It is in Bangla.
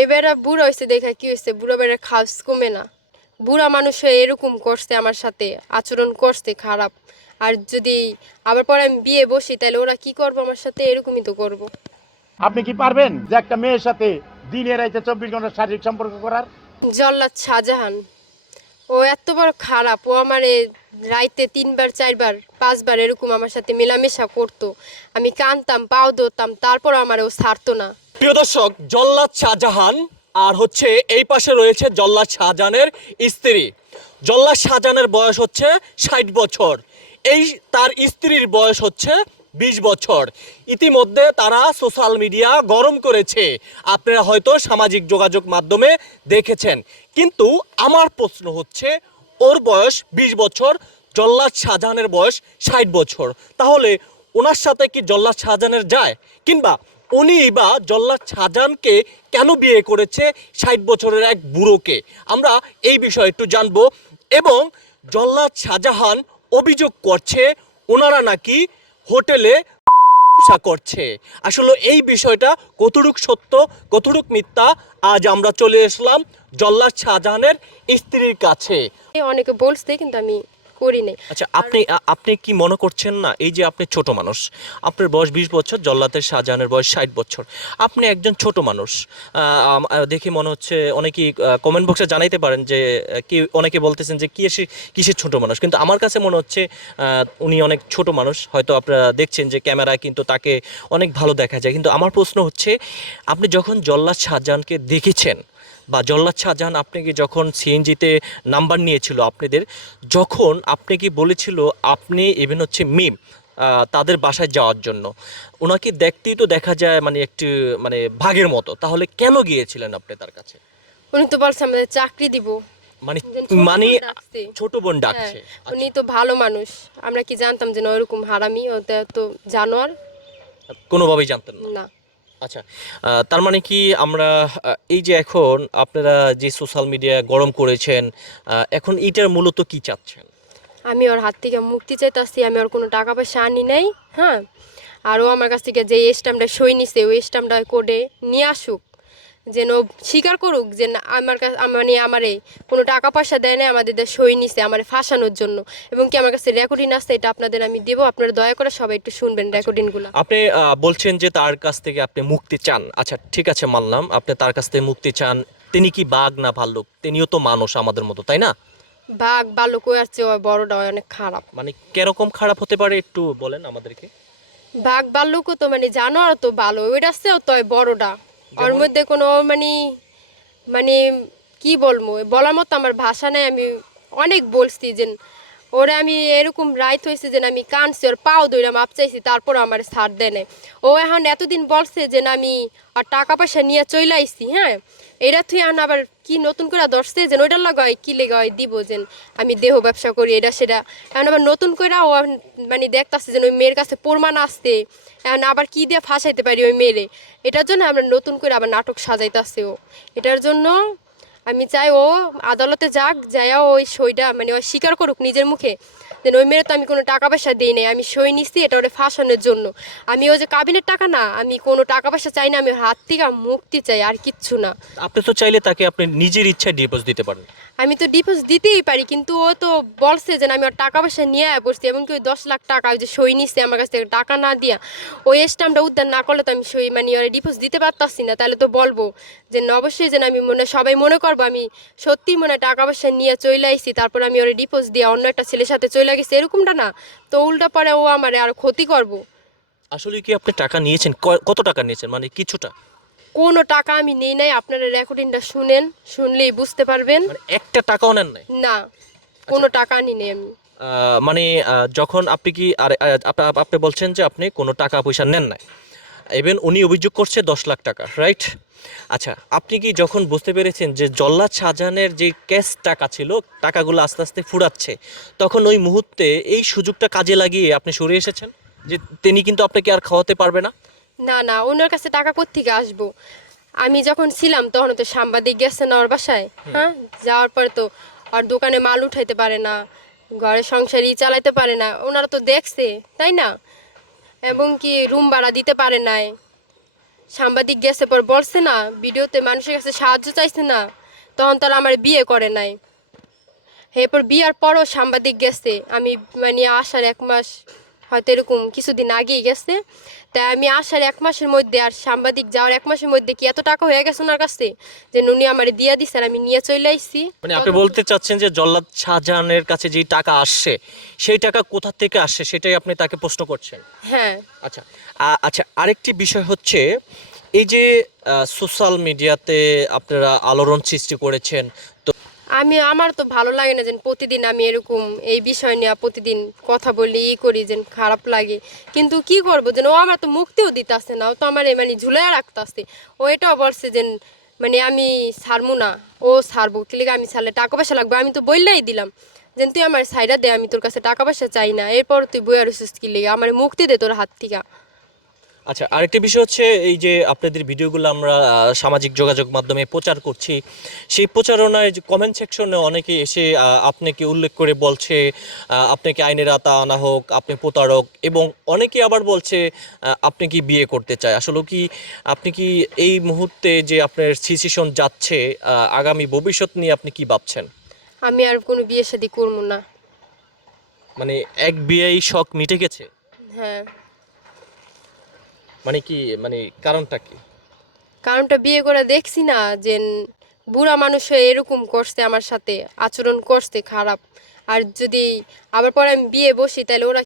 এবারে বুড়ো হয়েছে দেখা কি হয়েছে বুড়ো বেড়ে খাস কমে না। বুড়া মানুষ হয়ে এরকম করছে আমার সাথে আচরণ করছে খারাপ। আর যদি আবার পরে আমি বিয়ে বসি তাহলে ওরা কি করব আমার সাথে? এরকমই তো করব। আপনি কি পারবেন যে একটা মেয়ের সাথে দিনে রাইতে চব্বিশ ঘণ্টা শারীরিক সম্পর্ক করার? জল্লাদ শাহজাহান। ও এত বড় খারাপ। ও আমার রাইতে তিনবার চারবার পাঁচবার এরকম আমার সাথে মেলামেশা করতো। আমি কানতাম পাও ধরতাম তারপর আমার ও ছাড়তো না। প্রিয় দর্শক, জল্লাদ শাহজাহান আর হচ্ছে এই পাশে রয়েছে জল্লাদ শাহজাহানের স্ত্রী। জল্লাদ শাহজাহানের বয়স হচ্ছে ষাট বছর। এই তার স্ত্রীর বয়স হচ্ছে বিশ বছর। ইতিমধ্যে তারা সোশ্যাল মিডিয়া গরম করেছে। আপনারা হয়তো সামাজিক যোগাযোগ মাধ্যমে দেখেছেন। কিন্তু আমার প্রশ্ন হচ্ছে, ওর বয়স বিশ বছর, জল্লাদ শাহজাহানের বয়স ষাট বছর। তাহলে ওনার সাথে কি জল্লাদ শাহজাহানের যায়? কিংবা উনি বা জল্লাদ শাহজাহানকে কেন বিয়ে করেছে ষাট বছরের এক বুড়োকে? আমরা এই বিষয়ে একটু জানব। এবং জল্লাদ শাহজাহান অভিযোগ করছে ওনারা নাকি হোটেলে করছে। আসলে এই বিষয়টা কতটুক সত্য, কতটুক মিথ্যা, আজ আমরা চলে আসলাম জল্লাদ শাহজাহানের স্ত্রীর কাছে। অনেকে বলছে, কিন্তু আমি করি নাই। আচ্ছা আপনি আপনি কি মনে করছেন না এই যে আপনি ছোট মানুষ আপনার বয়স বিশ বছর জল্লাতের শাহজাহানের বয়স ষাট বছর আপনি একজন ছোট মানুষ দেখে মনে হচ্ছে অনেকেই কমেন্ট বক্সে জানাইতে পারেন যে কি অনেকে বলতেছেন যে কি এসে কিসের ছোট মানুষ? কিন্তু আমার কাছে মনে হচ্ছে উনি অনেক ছোট মানুষ হয়তো আপনারা দেখছেন যে ক্যামেরায় কিন্তু তাকে অনেক ভালো দেখা যায়। কিন্তু আমার প্রশ্ন হচ্ছে আপনি যখন জল্লাদ শাহজাহানকে দেখেছেন বা জল্লাদ শাহজাহান আপনাকে যখন সিএনজিতে নাম্বার নিয়েছিল আপনাদের যখন আপনি কি বলেছিল আপনি ইভেন হচ্ছে মিম তাদের বাসায় যাওয়ার জন্য? ওনাকে দেখতেই তো দেখা যায় মানে একটু মানে ভাগের মতো। তাহলে কেন গিয়েছিলেন আপনি তার কাছে? উনি তো বলছে আমাদের চাকরি দিব। মানে একজন ছোট মানে বোন ডাকছে। ছোট বোন হ্যাঁ, ডাকছে। উনি তো ভালো মানুষ। আমরা কি জানতাম যে ওরকম হারামি ওটা তো জানোয়ার? আচ্ছা, কোনোভাবেই জানতেন না। আচ্ছা তার মানে কি আমরা এই যে এখন আপনারা যে সোশ্যাল মিডিয়া গরম করেছেন এখন এটার মূলত কি চাচ্ছেন? আমি ওর হাত থেকে মুক্তি চাইতেছি, আমি ওর কোনো টাকা পয়সা আনি নাই হ্যাঁ? আরও আমার কাছ থেকে যে স্ট্যাম্পটা সই নিছে, ওই স্ট্যাম্পটা করে নিয়ে আসুক। যেন স্বীকার করুক যে না, আমার কাছে মানে আমারে কোনো টাকা পয়সা দেয় না আমাদের সই নিছে আমার ফাঁসানোর জন্য। এবং কি আমার কাছে রেকর্ডিং আসছে এটা আপনাদের আমি দেবো। আপনারা দয়া করে সবাই একটু শুনবেন রেকর্ডিংগুলো। আপনি বলছেন যে তার কাছ থেকে আপনি মুক্তি চান। আচ্ছা ঠিক আছে মানলাম। আপনি তার কাছ থেকে মুক্তি চান। তিনি কি বাঘ না ভাল্লুক? তিনিও তো মানুষ আমাদের মতো তাই না? বাঘ বালক ওই আসছে ওই বড়টা অনেক খারাপ। মানে কীরকম খারাপ হতে পারে একটু বলেন আমাদেরকে। বাঘ বাল্যকও তো মানে জানোয়ার তো ভালো ওইটা আসছেও তো বড়টা। ওর মধ্যে কোনো মানে মানে কি বলব? বলার মতো আমার ভাষা নাই, আমি অনেক বলছি যে ওরে আমি এরকম রাইত হয়েছে যে আমি কানছি, ওর পাও দইরা মাপ চাইছি, তারপর আমার ছাড় দেয় নাই। ও এখন এতদিন বলছে যে আমি আর টাকা পয়সা নিয়ে চলে আইছি হ্যাঁ? এটা তুই এখন আবার কি নতুন করে ধরছে যে ওইটার লাগাই কি লেগাই দিব যে আমি দেহ ব্যবসা করি এটা সেটা এখন আবার নতুন করে ও মানে দেখতাছে যে ওই মেয়ের কাছে প্রমাণ আসতে এখন আবার কি দিয়ে ফাঁসাইতে পারি ওই মেয়েরে? এটার জন্য আমরা নতুন করে আবার নাটক সাজাইতাছে ও। এটার জন্য আমি চাই ও আদালতে যাক যাইয়া ওই সইটা মানে ওই স্বীকার করুক নিজের মুখে দেন ওই মেয়ের তো আমি কোনো টাকা পয়সা দিই নাই আমি সই নিচ্ছি এটা ওরে ফাঁসানোর জন্য। আমি ওই যে কাবিনের টাকা না আমি কোনো টাকা পয়সা চাই না আমি হাত থেকে মুক্তি চাই আর কিচ্ছু না। আপনি তো চাইলে তাকে আপনি নিজের ইচ্ছায় ডিভোর্স দিতে পারেন। আমি তো ডিপোজিট দিতেই পারি কিন্তু ও তো বলছে যে আমি ওর টাকা পয়সা নিয়ে পড়ছি এমনকি ওই দশ লাখ টাকা ওই যে সই নিচ্ছে আমার কাছ থেকে টাকা না দিয়া ওই স্ট্যাম্পটা উদ্ধার না করলে তো আমি সই মানে ওর ডিপোজিট দিতে পারতাছি না তাহলে তো বলব যে অবশ্যই যেন আমি মনে সবাই মনে করব আমি সত্যি মনে টাকা পয়সা নিয়ে চলে আইছি তারপর আমি ওর ডিপোজিট দিয়ে অন্য একটা ছেলের সাথে চলে গেছি এরকমটা না। তো উল্টা পরে ও আমার আর ক্ষতি করব। আসলে কি আপনি টাকা নিয়েছেন? কত টাকা নিয়েছেন? মানে কিছুটা? কোনো টাকা আমি নেই নাই আপনারা রেকর্ডিংটা শুনেন শুনলেই বুঝতে পারবেন। মানে একটা টাকাও নেন নাই? না কোনো টাকা আনি নেই আমি। মানে যখন আপনি কি আর আপনি বলছেন যে আপনি কোনো টাকা পয়সা নেন নাই। ইভেন উনি অভিযোগ করছে দশ লাখ টাকা রাইট আচ্ছা আপনি কি যখন বুঝতে পেরেছেন যে জল্লাদ শাহজাহানের যে ক্যাশ টাকা ছিল টাকাগুলো আস্তে আস্তে ফুরাচ্ছে তখন ওই মুহূর্তে এই সুযোগটা কাজে লাগিয়ে আপনি সরে এসেছেন? যে তিনি কিন্তু আপনাকে আর খাওয়াতে পারবে না? না না ওনার কাছে টাকা কোত্থেকে আসব? আমি যখন ছিলাম তখন তো সাংবাদিক গেছে না ওর বাসায় হ্যাঁ? যাওয়ার পরে তো আর দোকানে মাল উঠাইতে পারে না ঘরে সংসারই চালাইতে পারে না ওনারা তো দেখছে তাই না? এবং কি রুম ভাড়া দিতে পারে নাই। সাংবাদিক গেছে পর বলছে না, ভিডিওতে মানুষের কাছে সাহায্য চাইছে না, তখন তারা আমার বিয়ে করে নাই। এরপর বিয়ার পরও সাংবাদিক গেছে। আমি মানে আসার এক মাস হয়তো এরকম কিছুদিন আগেই গেছে। তাই আমি আসার এক মাসের মধ্যে আর সাংবাদিক যাওয়ার এক মাসের মধ্যে কি এত টাকা হয়ে গেছে ওনার কাছে? যে নুনি আমার দিয়ে দিছে আর আমি নিয়ে চলে আইছি। মানে আপনি বলতে চাচ্ছেন যে জল্লাদ শাহজাহানের কাছে যেই টাকা আসছে সেই টাকা কোথা থেকে আসছে সেটাই আপনি তাকে প্রশ্ন করছেন? হ্যাঁ। আচ্ছা আচ্ছা আরেকটি বিষয় হচ্ছে এই যে সোশ্যাল মিডিয়াতে আপনারা আলোড়ন সৃষ্টি করেছেন আমি, আমার তো ভালো লাগে না যে প্রতিদিন আমি এরকম এই বিষয় নিয়ে প্রতিদিন কথা বলি, ই করি যে খারাপ লাগে। কিন্তু কি করব? যে ও আমার তো মুক্তিও দিতেছে না, ও তো আমার মানে ঝুলাই রাখতেছে। ও এটাও বলছে যে মানে আমি ছাড়মু না, ও ছাড়বো। কিলিকে আমি ছাড়লে টাকা পয়সা লাগবে? আমি তো বললেই দিলাম। যে তুই আমার সাইডা দে, আমি তোর কাছে টাকা পয়সা চাই না। এরপর তুই বইয়ার রসিস কি লেগে? আমার মুক্তি দে তোর হাত থেকে। আচ্ছা আরেকটি বিষয় হচ্ছে এই যে আপনাদের ভিডিওগুলো আমরা সামাজিক যোগাযোগ মাধ্যমে প্রচার করছি সেই প্রচারণায় কমেন্ট সেকশনে অনেকে এসে আপনাকে উল্লেখ করে বলছে আপনাকে আইনের আতা আনা হোক আপনি প্রতারক এবং অনেকে আবার বলছে আপনি কি বিয়ে করতে চায়? আসলে কি আপনি কি এই মুহূর্তে যে আপনার সিচুয়েশন যাচ্ছে আগামী ভবিষ্যৎ নিয়ে আপনি কি ভাবছেন? আমি আর কোনো বিয়ে শাদি করব না। মানে এক বিয়েই শখ মিটে গেছে? হ্যাঁ। মানে কি মানে কারণটা কি? কারণটা বিয়ে করে দেখছি না যে বুড়া মানুষ হয়ে এরকম করছে, আমার সাথে আচরণ করছে খারাপ। আর যদি আবার পরে আমি বিয়ে বসি, তাহলে ওরা